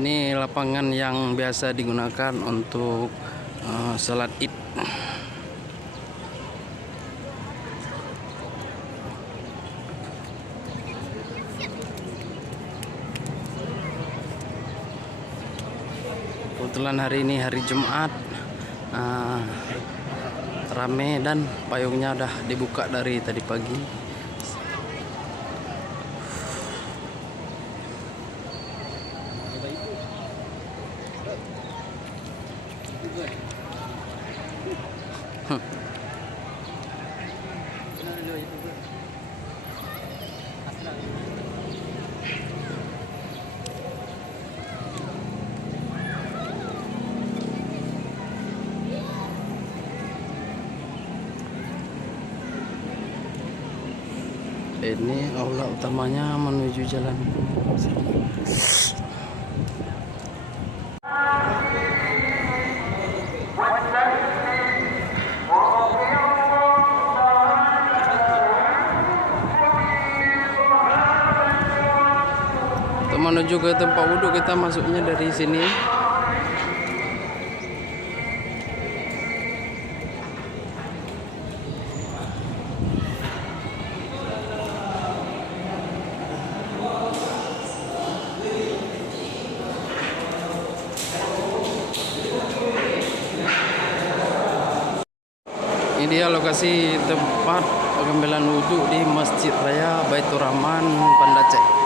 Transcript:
Ini lapangan yang biasa digunakan untuk sholat Id. Kebetulan hari ini hari Jumat, rame dan payungnya udah dibuka dari tadi pagi. Ini aula utamanya menuju jalan. Untuk menuju ke tempat wudhu kita masuknya dari sini. Ini dia lokasi tempat pengambilan wudhu di Masjid Raya Baitur Rahman, Banda Aceh.